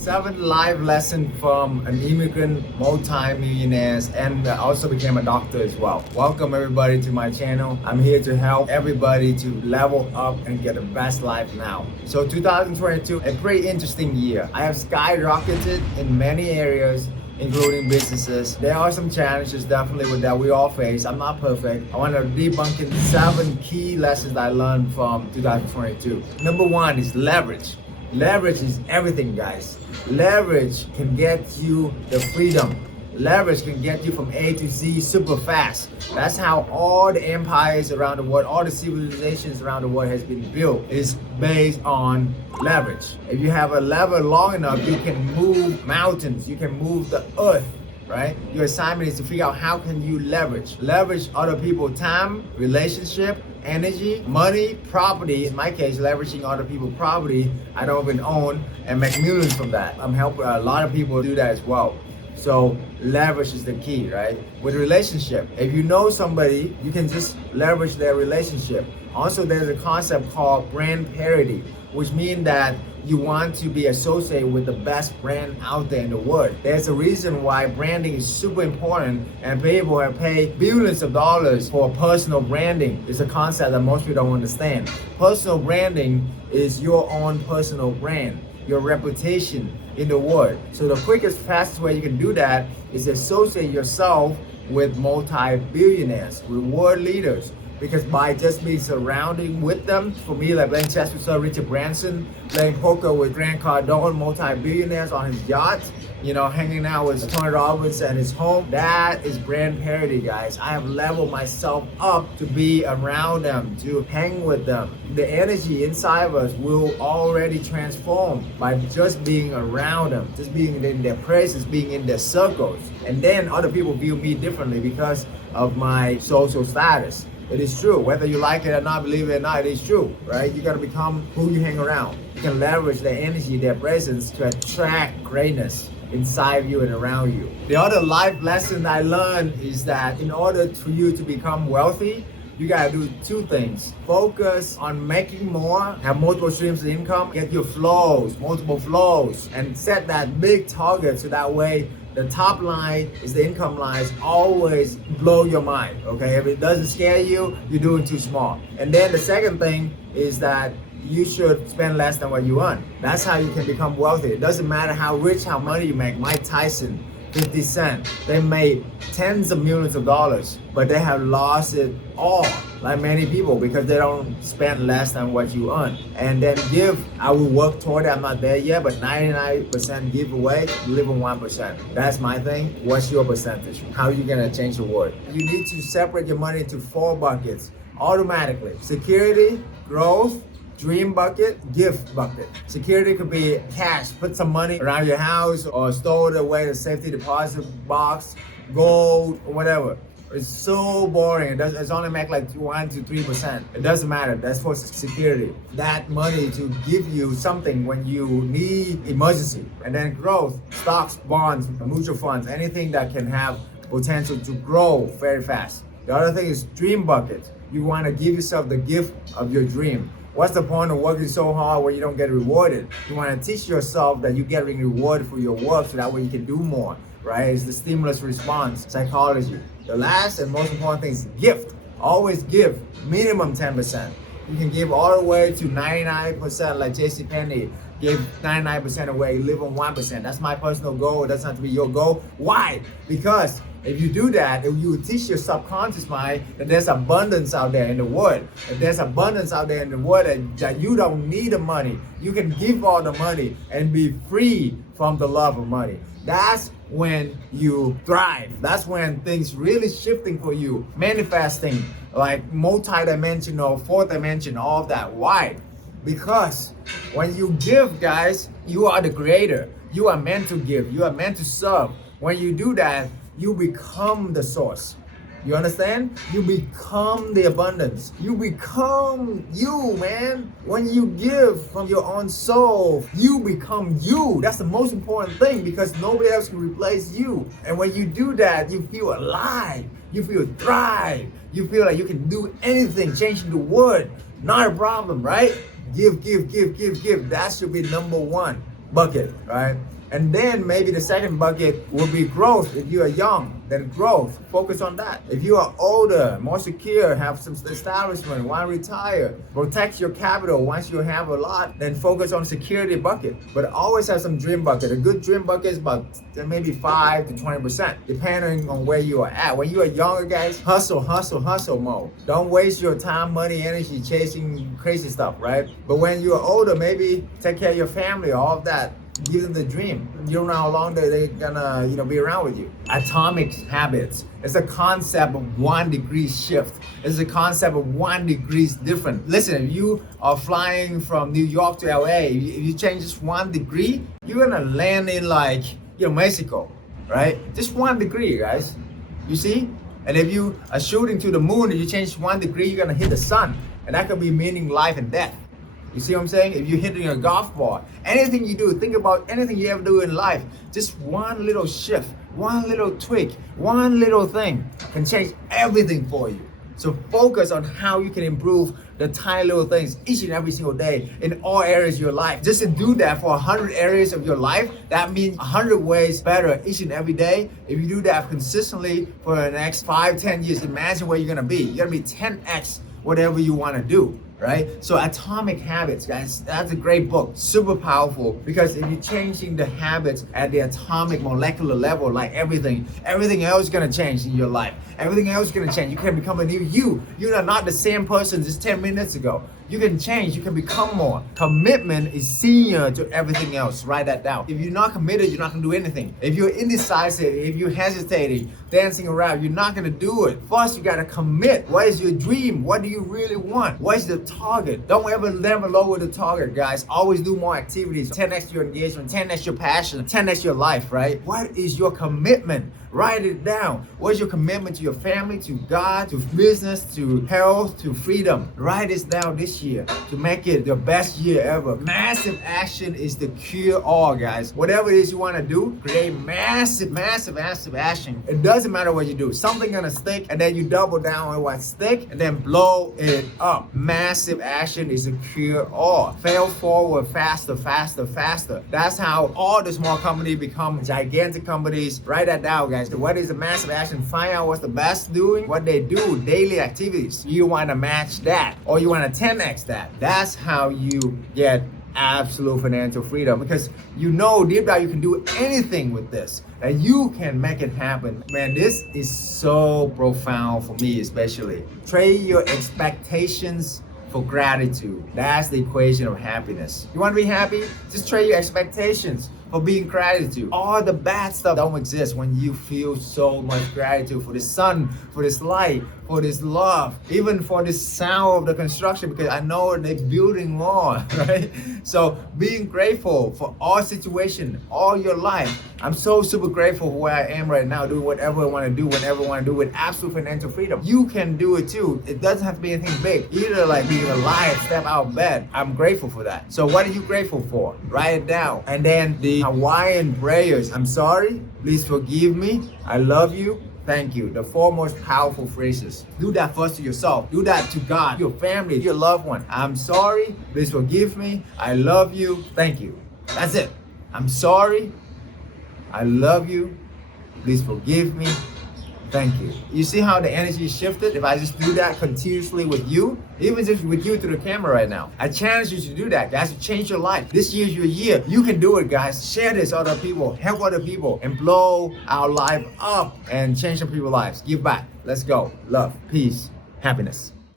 7 live lesson from an immigrant multi-millionaires and also became a doctor as well. Welcome everybody to my channel. I'm here to help everybody to level up and get the best life now. So 2022, a pretty interesting year. I have skyrocketed in many areas, including businesses. There are some challenges definitely with that we all face. I'm not perfect. I want to debunk 7 key lessons I learned from 2022. Number 1 is leverage. Leverage is everything, guys. Leverage can get you the freedom. Leverage can get you from A to Z super fast. That's how all the empires around the world, all the civilizations around the world has been built, is based on leverage. If you have a lever long enough, you can move mountains, you can move the earth, right? Your assignment is to figure out how can you leverage other people's time, relationship, energy, money, property. In my case, leveraging other people's property I don't even own and make millions from that. I'm helping a lot of people do that as well. So leverage is the key, right? With relationship, if you know somebody, you can just leverage their relationship. Also, there's a concept called brand parity, which means that you want to be associated with the best brand out there in the world. There's a reason why branding is super important, and people have paid billions of dollars for personal branding. It's a concept that most people don't understand. Personal branding is your own personal brand, your reputation in the world. So the quickest, fastest way you can do that is associate yourself with multi-billionaires, with world leaders. Because by just being surrounding with them, for me, like playing chess with Sir Richard Branson, playing poker with Grant Cardone, multi-billionaires on his yacht, hanging out with Tony Robbins at his home, that is brand parity, guys. I have leveled myself up to be around them, to hang with them. The energy inside of us will already transform by just being around them, just being in their presence, being in their circles. And then other people view me differently because of my social status. It is true, whether you like it or not, believe it or not, it is true, right? You gotta become who you hang around. You can leverage their energy, their presence to attract greatness inside you and around you. The other life lesson I learned is that in order for you to become wealthy, you gotta do 2 things. Focus on making more, have multiple streams of income, get your flows, multiple flows, and set that big target so that way the top line is the income lines always blow your mind, okay? If it doesn't scare you, you're doing too small. And then the second thing is that you should spend less than what you earn. That's how you can become wealthy. It doesn't matter how rich, how money you make. Mike Tyson, 50 Cent, they made tens of millions of dollars, but they have lost it all, like many people, because they don't spend less than what you earn. And then I will work toward it. I'm not there yet, but 99% give away, live on 1%. That's my thing. What's your percentage? How are you gonna change the world? You need to separate your money into 4 buckets automatically. Security, growth, dream bucket, gift bucket. Security could be cash, put some money around your house or store it away in a safety deposit box, gold, or whatever. It's so boring. It's only make like 1 to 3%. It doesn't matter. That's for security. That money to give you something when you need emergency. And then growth, stocks, bonds, mutual funds, anything that can have potential to grow very fast. The other thing is dream bucket. You want to give yourself the gift of your dream. What's the point of working so hard where you don't get rewarded? You want to teach yourself that you're getting rewarded for your work so that way you can do more, right? It's the stimulus response psychology. The last and most important thing is gift. Always give minimum 10%. You can give all the way to 99%, like JCPenney. Give 99% away, live on 1%. That's my personal goal. It doesn't have to be your goal. Why? Because if you do that, if you teach your subconscious mind that there's abundance out there in the world, if there's abundance out there in the world that you don't need the money, you can give all the money and be free from the love of money. That's when you thrive. That's when things really shifting for you, manifesting like multi-dimensional, 4th dimension, all of that. Why? Because when you give, guys, you are the creator. You are meant to give. You are meant to serve. When you do that, you become the source. You understand? You become the abundance. You become you, man. When you give from your own soul, you become you. That's the most important thing because nobody else can replace you. And when you do that, you feel alive. You feel thrive. You feel like you can do anything, changing the world. Not a problem, right? Give. That should be number 1. bucket, right? And then maybe the second bucket will be growth. If you are young, then growth. Focus on that. If you are older, more secure, have some establishment, want to retire, protect your capital once you have a lot, then focus on security bucket. But always have some dream bucket. A good dream bucket is about maybe 5 to 20%, depending on where you are at. When you are younger, guys, hustle mode. Don't waste your time, money, energy chasing crazy stuff, right? But when you are older, maybe take care of your family, all of that. Give them the dream. You don't know how long they're gonna be around with you. Atomic habits. It's a concept of 1 degree shift. It's a concept of 1 degree different. Listen, if you are flying from New York to LA, if you change just 1 degree, you're gonna land in Mexico, right? Just 1 degree, guys. You see? And if you are shooting to the moon, if you change 1 degree, you're gonna hit the sun. And that could be meaning life and death. You see what I'm saying? If you're hitting a golf ball, anything you do, think about anything you ever do in life, just 1 little shift, 1 little tweak, 1 little thing can change everything for you. So focus on how you can improve the tiny little things each and every single day in all areas of your life. Just to do that for 100 areas of your life, that means 100 ways better each and every day. If you do that consistently for the next 5-10 years, imagine where you're gonna be. You're gonna be 10x whatever you wanna do. Right? So Atomic Habits, guys, that's a great book, super powerful, because if you're changing the habits at the atomic molecular level, like everything else is gonna change in your life. Everything else is gonna change. You can become a new you. You are not the same person just 10 minutes ago. You can change, you can become more. Commitment is senior to everything else. Write that down. If you're not committed, you're not gonna do anything. If you're indecisive, if you're hesitating, dancing around, you're not gonna do it. First, you gotta commit. What is your dream? What do you really want? What is the target? Don't never lower the target, guys. Always do more activities. 10x your engagement, 10x your passion, 10x your life, right? What is your commitment? Write it down. What is your commitment to your family, to God, to business, to health, to freedom? Write this down this year to make it the best year ever. Massive action is the cure all, guys. Whatever it is you want to do, create massive action. It doesn't matter what you do. Something gonna stick, and then you double down on what stick, and then blow it up. Massive action is the cure all. Fail forward faster. That's how all the small companies become gigantic companies. Write that down, guys. What is the massive action? Find out what's the best doing, what they do, daily activities. You want to match that, or you want to 10x that. That's how you get absolute financial freedom, because you know deep down you can do anything with this, and you can make it happen. Man, this is so profound for me, especially. Trade your expectations for gratitude. That's the equation of happiness. You want to be happy? Just trade your expectations for being gratitude. All the bad stuff don't exist when you feel so much gratitude for the sun, for this light, for this love, even for the sound of the construction, because I know they're building more, right? So being grateful for all situation, all your life. I'm so super grateful for where I am right now, doing whatever I want to do, whenever I want to do, with absolute financial freedom. You can do it too. It doesn't have to be anything big. Either like being alive, step out of bed. I'm grateful for that. So what are you grateful for? Write it down. And then the Hawaiian prayers. I'm sorry, please forgive me, I love you, thank you. The 4 most powerful phrases. Do that first to yourself. Do that to God, your family, your loved one. I'm sorry, please forgive me, I love you, thank you. That's it. I'm sorry, I love you, please forgive me, thank you. You see how the energy shifted? If I just do that continuously with you, even just with you through the camera right now, I challenge you to do that, guys, to change your life. This year's your year. You can do it, guys. Share this with other people, help other people, and blow our life up and change some people's lives. Give back. Let's go. Love, peace, happiness.